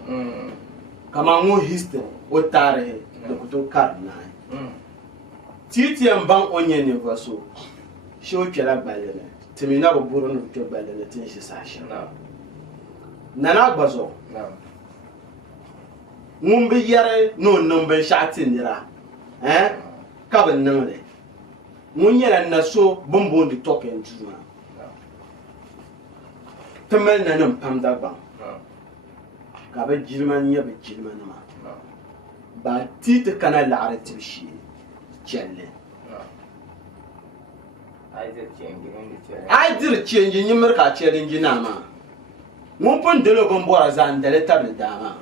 kama ngo history o tare de kuto karna titi en ban onye ne vaso show kela balene timina bo buru no to balene tin shi sashi nana gbazo ngumbi yare no numbe shati nira ka ban nangale mun yara na so bombo ndi token tuma tamal na nan pam da ban ka ba jirman ya ba jirman ma ba titi kana la'ara tibshi chelle ai dir change ni marka chelle njina ma mun pun delo gon bora zan dele tabli dama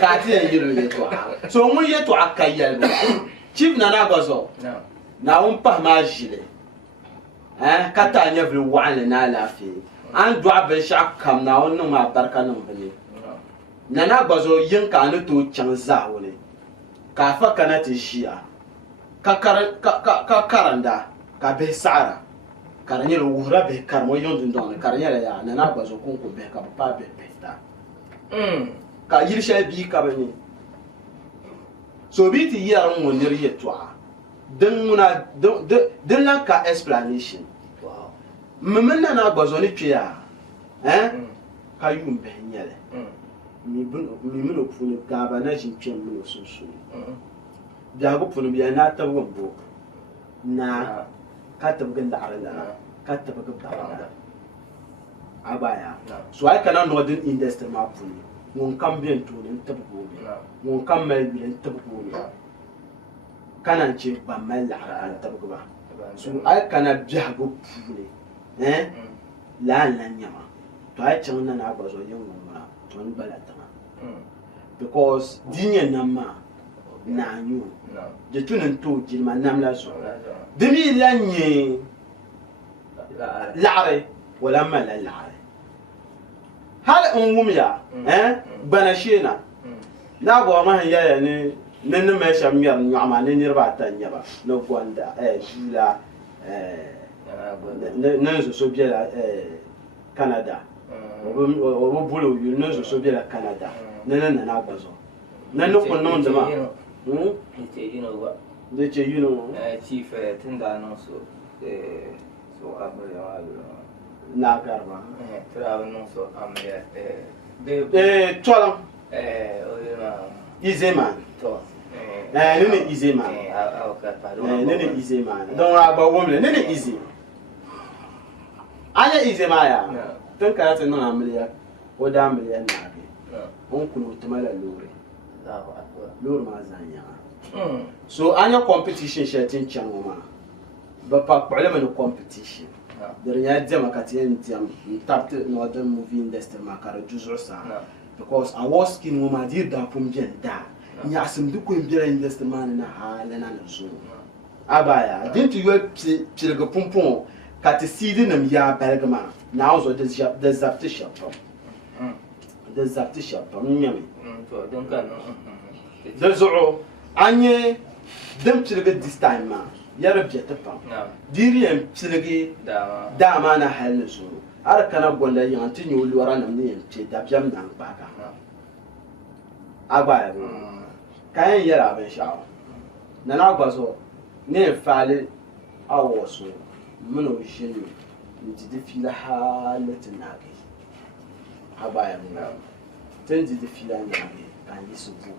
ka ti yiro yeto so mun yeto akayel chief nana gozo na un pa ma jile kata nya bi wa'ala na lafi an dua be sha kam na un ma barka nan bane nana gozo yin ka ni to chanza wole ka fa kana ti shia ka karanda ka be sara karanya lo wura be karmo yon don karanya ya nana gozo konko be ka pa be pesta ka yirsha bi ka bani so bi ti yar mo nir yetwa den muna den la ka explanation wow memena na gozo ni twa ka yum be nyale mi mun opunu ka ba na jin twem mun sunsu da go punu biya na ta wombo na ka tabgan da arala ka tabgan da abaya so ai kana no din industry ma punu mon kam bien to ne tabgo bi mon kam mai bi ne tabgo bi kana ce ba mai la an tabgo ba so ai kana biya go punu la nyama to ai chan na na gbazo yin ma to ni bala ta because dinye nama na nyu je tunen to jilma namla so demi lanye la'are wala ma la la'are hal umumya bana shena na go ma ya ni nen me sham yar nyama ne nirba ta nyaba no gonda jula nan so biela Canada o bolo yu nan so biela Canada nan na gbazo nan no kon non dama de che you know chief tinda no so abro na garba tra no so amya tolam oyema izeman to nene izeman nene izeman don agba womle nene ize anya izemaya tun ka ta nan amliya o da amliya na bi on kunu tamala lori lori ma zanya so anya competition shetin chanoma ba pa problème no competition der ya jama ka tin tiam tapte no the movie industry makara juzo sa because I was skin woman dir da pum da nya asim du ko mbira industry man na halana na so abaya dintu yo psilga pumpon ka ti sidi nam ya belgama na also the zapti shop the zapti shop nyame to don kan the zo anye dem psilga this time ma ya rabje ta pam diri em psilga dama na halna so ar kana gonda yan tin yo lora nam ne ce da biam nan baka agba kayan yara ban shawo na na gbazo ne fale awoso mun jini ndi fila halatin nage agba ya mun tan ndi fila nage kan yi subu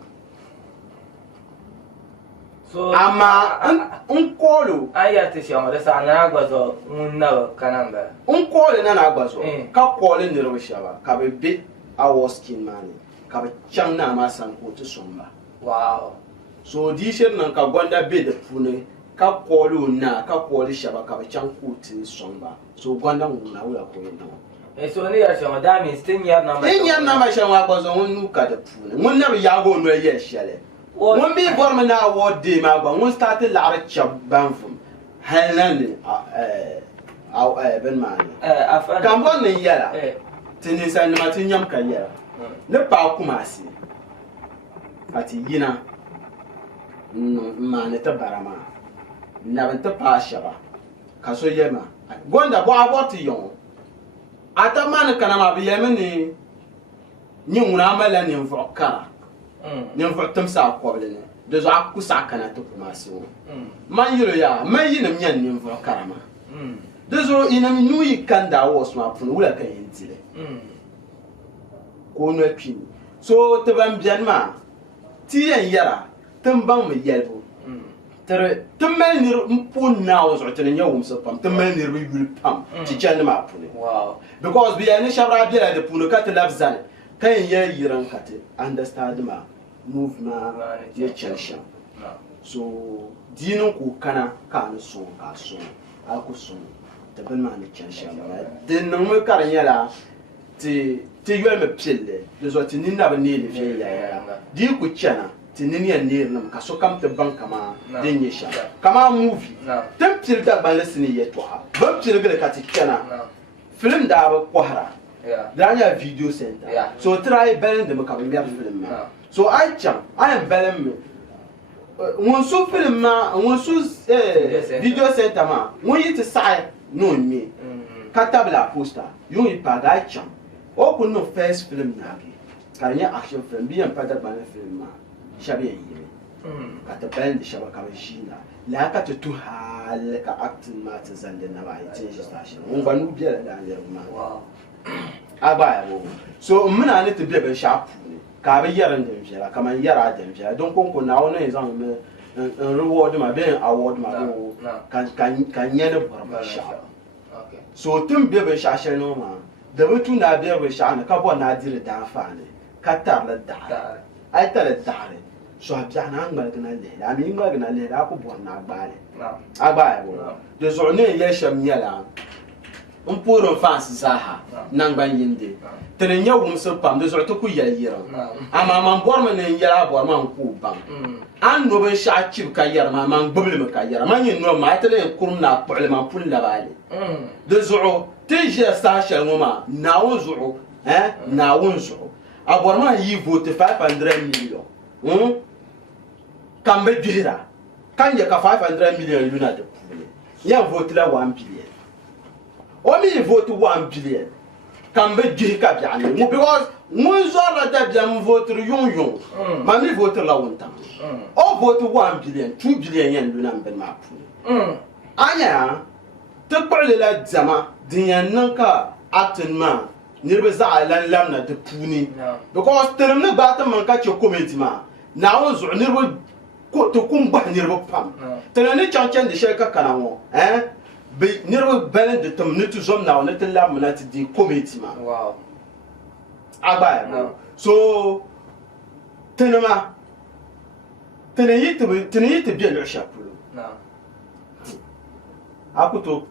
so ama un kolo ayati shama da sa na gbazo mun na kanamba un kolo na gbazo ka kolo ne ro shaba ka be awoskin mani ka be chang na ma san ko to somba wow so di sher nan ka gonda be da pune ka kolo na ka kolo shaba ka be chang ko to somba so gonda mun na wura ko yin so ne ya shama da mi stin yar na ma shama gbazo mun nuka da pune mun na ya go no ye shale mun bi bor mun na wode ma gba mun start la chaban fum halande ben man afan kan bon ne yara tini san ma tin yam kan yara ne pa kuma si ati yina ma ne ta barama na ban ta pa shaba kaso yema gonda bo aboti yon ata man kana ma bi yemni ni nguna mala ni vokara ni votam sa ko bele de zo akusa kana to kuma so man yiro ya man yi nam yan nim vo karama de zo ina mi nuyi kanda wo so apun wula kan yintile ko no pin so te ban bian ma ti yan yara tambang mi yelbo tere temel nir mpun na wo zo tene nyawum so pam temel nir bi yul pam ti chan ma apun wow because bi ani shabra bi la de puno kat lafzan kan ye yiran kat understand ma movement ye chan so dinin ku kana kan so ka so aku so te ben ma ni chan den no me karan yala ti yul me pille de zo ti ninna ba ni le fi ya di ku chana ti nini ya nir nam ka so kam te ban kama den ye sha kama movie tem pil da ban lesini ye to ha ba pil gele ka ti chana film da ba kwahara danya video center so try belen de me ka me film ma so I am belen me won so film ma won so video center ma won yi ti sai no mi katabla poster yo yi paga cham o kun no first film na ge kanya action film bi am pada ban film ma shabe yi ka ta belen de shaba ka shina la ka tu hal ka acting ma ta zande na ba yi ce station won ba nu biya da ya ma wow aba ya so muna ne to biya ban sharp ka ba yaran da mfira kaman yara da mfira don kon na wona yanzu me reward ma ben award ma do kan yana barba sha okay so tun biya ban sha no ma da mutu na biya ban sha na ka bo na dire da fa ne ka tar la da ai tar da ne so biya na ngal gna le da mi ngal gna le da ko bo na gbale agba ya bo de zo ne ye sham yala mpuro fans saha nangban yinde tene nyawum so pam de zo to ku yel yira ama man borma ne yara borma ku bam an no ben sha chib ka yara ma man bubul me ka yara man yin no ma tele kurum na qul man pul la bali de zo teje sa sha ngoma na wuzu na wuzu aborma yi vote 500 million kambe dira kan ya ka 500 million luna de pule ya vote la 1 billion Omi vote 1 billion. Kambe djih ka biane. Because mun zora da biam vote yon. Mami vote la wontam. O vote 1 billion, 2 billion yen luna ben ma pu. Anya te kwale la zama dinyan nanka attenma nirbe za alan lamna de puni. Because terem ne bata man ka che comedy ma. Na won zo nirbe ko to kumba nirbe pam. Terem chanchan de sheka kana wo. Be nirbe belen de tam nitu zom na on etel lam na ti di committee ma wow aba so tenema teneyite bi lo chapulo akuto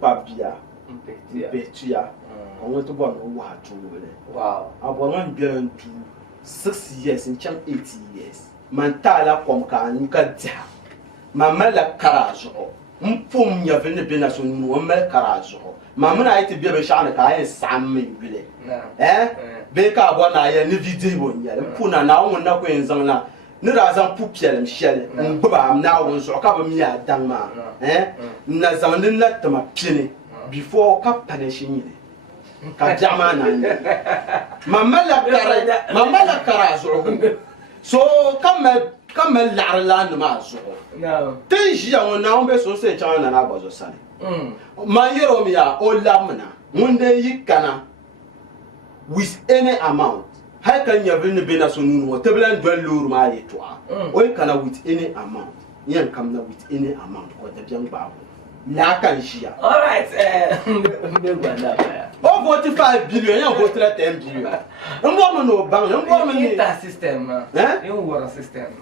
babia betia on to bon wa to wele wow abon bi an 6 years in cham 8 years man tala kom ka nka dia mamala karajo mpum ya vene bena so nu mel karazo mamuna ite biya be shana ka yin samme bile be ka bo na ya ni video bo nya puna na won na ko yin zan na ni razan pupiel mshele ngba am na won so ka ba mi ya dan ma na zan din na tama pine before ka punish ni ka jama na mamala karazo so kamel la ma so teji ya wona on be so se chana na bozo sale ma yero mi ya o lamna munde yikana with any amount how can you bring be na so nunu teblan dwell luru ma ye to o kana with any amount yan kam na with any amount ko da bian ba la kan shia all right be gwanda ba o 45 billion yan go 10 billion ngwa no bang ngwa ni ta system you work system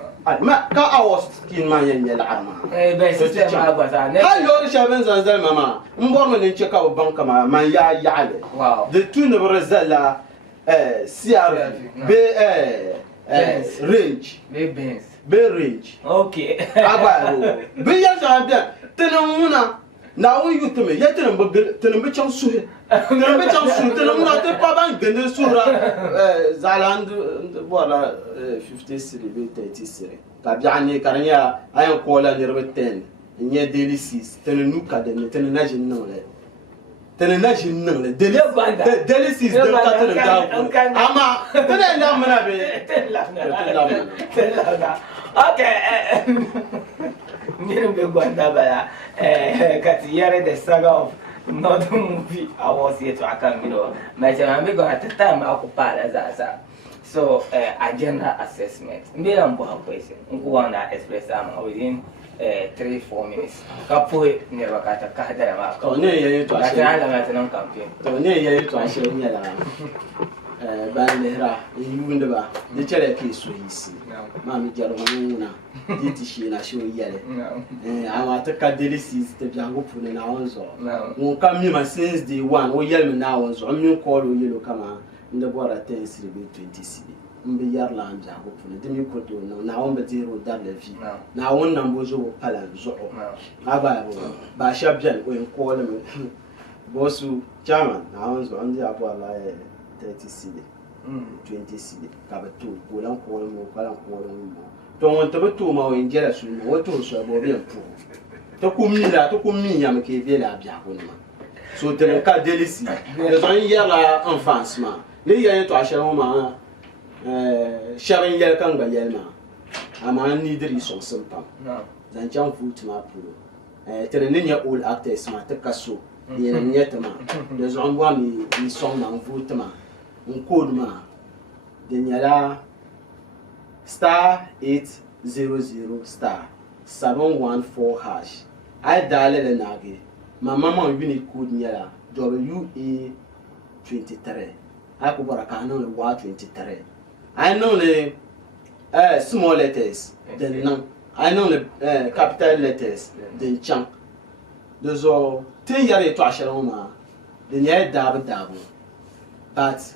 ma ka awas kin ma yan yala arma be system agbaza ne ha yo shaben zanzal mama ngwa ne check out bank ma man ya yale wow the two ne rezala CR be range be range okay agba be ya jabia tenamuna na won yutume ya tenambe cham suhe tenambe cham suhe tenamuna te pa ban gende sura zaland wala 50 siri be 30 siri ka biani karanya ayan kola nirbe 10 nye daily 6 tenenu ka de tenena jinno le tana jin nan le delices da ka tana da amma tana da mana be tella okay Nino be gwanda bala kati yare the saga of another movie I was here to akamino my chama me go at the time occupy as so agenda assessment mbela mbo hakwese nkuwana express am within 3-4 minutes kapo ne wakata kadara ma to ne yayi to ashe ala matanan campaign to ne yayi to ashe ne la ban lehra yunda ba de chere ke so yisi ma mi jaro nguna diti shi na shi yele ama ta ka delices te biango pune na onzo mon kam mi ma since day one o yele na onzo mi ko lo yelo kama nda bora 10 siribe 20 sibi mbe yarla anja ko pune de mi ko to na on be zero dar la vie na on na mbozo wo pala zo aba ba sha bien o en ko le bosu chama na onzo andi abo ala 30 cedi 20 cedi ka ba to ko lan ko mo kala ko mo to won to to ma o njela su mo to so bo bien pour to ko mi ya me ke bien la bia ko ma so te ka delici les on hier la enfance ma le ya to achara ma sharin yel kan ga yel ma ama ni diri so simpa zan jam foot ma pour te ne nya all actors ma te kaso yena nyetma les on voit mi son ma vote ma on code ma de nyala star 800 star 714 hash I dial le nage ma mama unique code nyala WA23 I ko baraka no le wa 23 I know the small letters then no I know the capital letters then chunk those all 10 years to Asharoma the near double but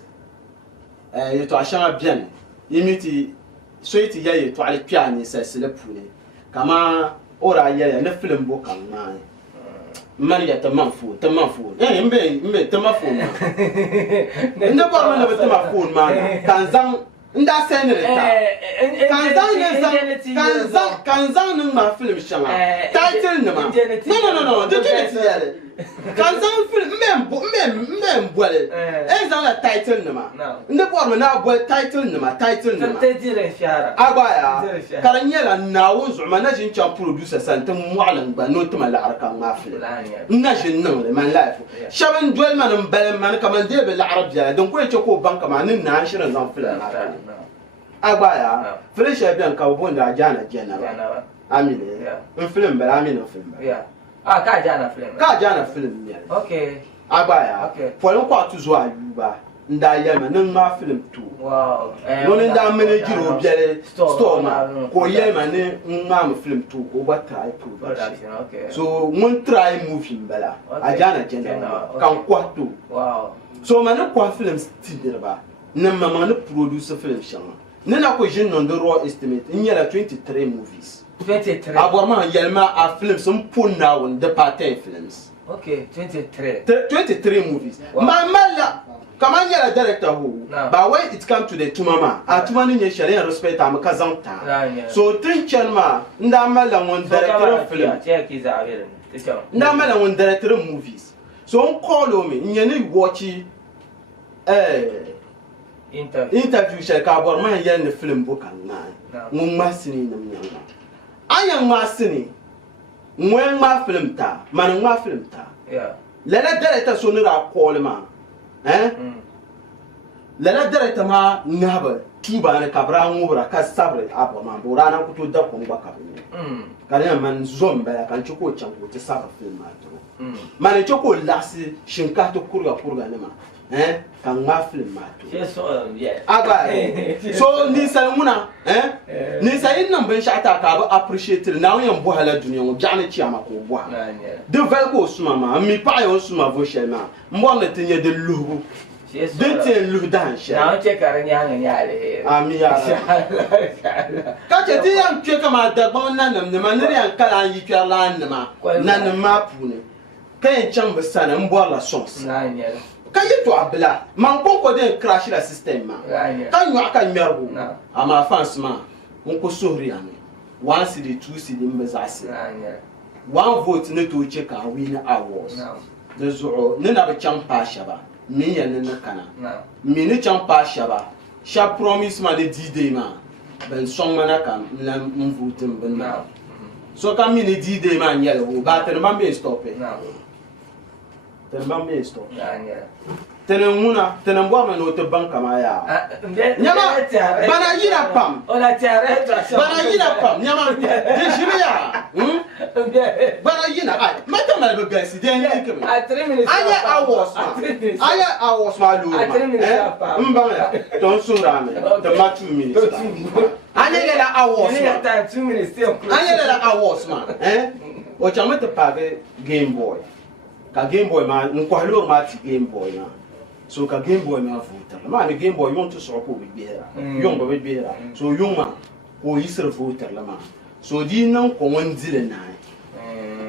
you to Ashama bien imiti so it ye to Ali piano says le pune kama ora ye ne film book and mine money at the month food mbe tamafu ne ba na tamafu man kanzan nda senator kanzan ma film shama title nama no the kanzan film mem boile exam la title nama nda bo na bo title nama tantejire shara agaya karanya la nawo zuma na jin chan producer santam mu'alan ba no tuma la arkan ma film na jin nan le man life shaban dwel man bal man kaman de be la arabia donc ko ce ko banka man na shirin zan film agaya fresha bian ka bonda jana amile un film bala amina film ka jana film ya okay agaya for ko tuzo ayuba nda yema nan ma film tu wow no nda manage ro biale store ma ko yema ne ma film tu ko ba try production okay so mun try movie bala ajana kan kwato wow so man ko film stidirba nan ma man produce film shama nena ko jeune non de raw estimate il y a 23 movies 23 aborma yelma a films some put now the pattern films okay 23 movies mamala Kaman yala director who but when it come to the tumama atuma ni share respect am kazanta so tin chelma nda mala won director film check is aware nda mala won director movies so on call me nyane watch interview share ka bor man yel film book an na mun masini nam nyanga ayan masini mwen ma film ta man ma film ta la director so nira call ma la director ma ngaba tiba ne kabra ngubra ka sabre abo ma borana kuto da ko ngba kabne kale man zomba kan chiko chango te sabre film ma to man chiko lasi shinka to kurga ne ma kan ma film ma to aba so ni salmuna ni sai nan ban shata ka ba appreciate na yan bo hala duniya mo jani ci ama ko bo de vel ko suma ma mi pa yo suma vo shema mbo na tinye de lugu de tin lugu dan sha na che karan ya ngani ale ami ya ka che ti yan che kama da bon nan ne ma ne yan kala yi kwala nan ma pune kan chamba sana mbo la sons kan yi to abla man ko de crash la system ma kan yo aka mergo ama fans ma on ko sohri ame 1 cd 2 cd mbezasi 1 vote ne to check a win awards de zuɣu ni na bi chaŋ paa shɛba min yɛn ni kana mi ni chaŋ paa shɛba shɛba promise ma ni D-Day maa bin sɔŋ mana kam n vuutin bin na so kam mi ni D-Day maa n yɛli o baatiri ban bɛ stop tenen ŋuna tenen bɔrimi ni o ti baŋ kama yaa nyɛma bana yina pam bana yina pam nyɛma di ʒiri yaa bana yina ma ti mali bi galisi di yɛn likimi a yɛ hours maa loori ma n baŋ ya to n suhiri ami ti ma 2 minutes a yɛ lala hours ma o chaŋ mi ti paagi game boy ka game boy ma n kɔhi loori maa ti game boy maa so ka game boy ma voter ma ni game boy yon to so ko bi bera yon ba bi bera so yon ma ko yisir voter la ma so di nan ko won dile na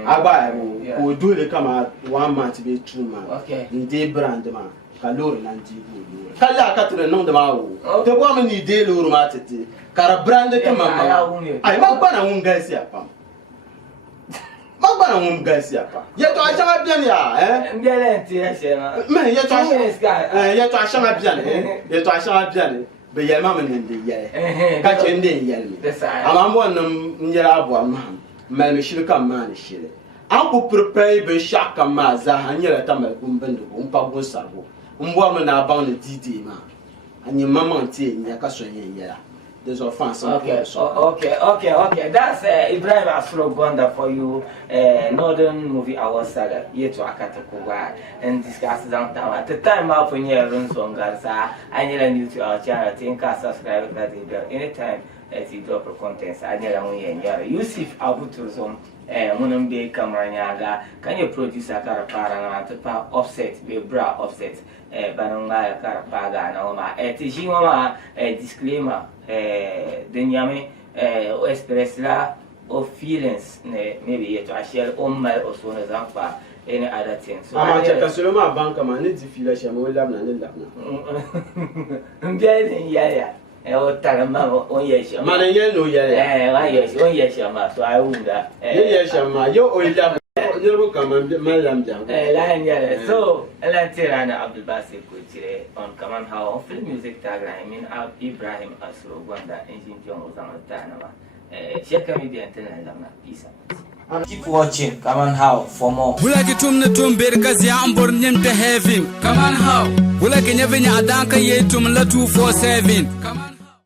aba ko dole kama 1 month be 2 months ndi brand ma ka lor nan di go kala ka tire non de ma wo te bo ma ni de lor ma tete kara brand te ma ai ma bana un gasi apa ma bana un gasi apa ye to a chama bien ya mbele nti ya shema me ye to a chama bien ye to a chama bien be ye ma men ndi ye ka che ndi ye mi ama mo nam nyera abo ma mal me shirka ma ni shire an ku prepare be shaka ma za hanyera ta mal kun bende ko mpa go sarbo mbo ma na ba on D-Day ma anyi mama nti nya ka so yen yera. There's offense. Okay. That's Ibrahim ASURO GONDA for you. Northern Movie Awards saga. Here to Akatakuwa and discuss downtown. At the time, I open here runs on Garza. I need a new to our channel. Think I subscribe to that bell anytime as you drop contents. I need a one Yusuf Abutuzum. Munambe Kamanyaga. Can you produce a carapara to pa offset be bra offset? Bananga carapaga naoma. Tijima disclaimer. Denyame express la of feelings maybe yet I share on my or so example any other thing. So I check a Soloma bank man need to feel like I'm all lamb and lamb. Yeah. O talama on yes. Man, no, yes, on yes, so I wouldn't. Yes, you oil lamb. You come and my lamb jam. So, Elantirana Abdul Basir Kuchire on Kaman How film music tagline. I mean, Ibrahim ASURO GONDA engine John was on the Tanama. Check out the antenna. Peace out. Keep watching Kaman How for more. Wula kitum na tum berkazi ambor nyem te heavy. Kaman How. Wula kenyevenya adanka yetum la 247.